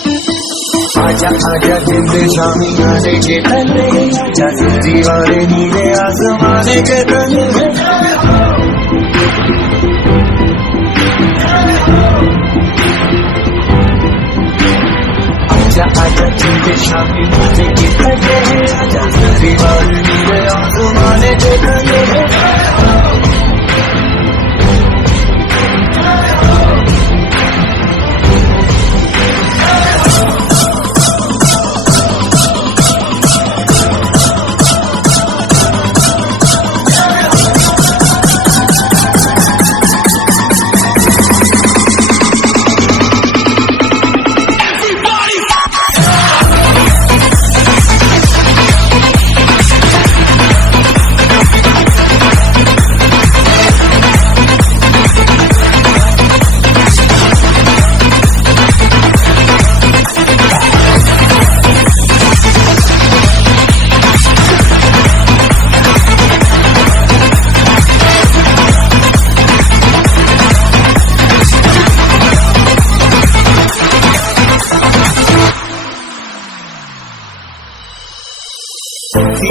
आजा आजा दिल दे शामी आने के तले आजा दीवारे नीले आसमाने के तले आजा आजा दिल दे शामी आने के तले आजा दीवारे नीले आसमाने के तले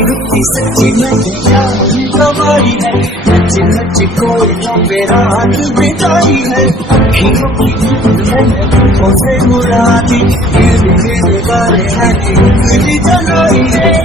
रुकती सच्ची नहीं हमारी है नच्चे नच्चे कोई जो मेरा हाथ बिताई है अखियों की धूप से मुरादी धीरे धीरे गाने हैं दिल जलाई है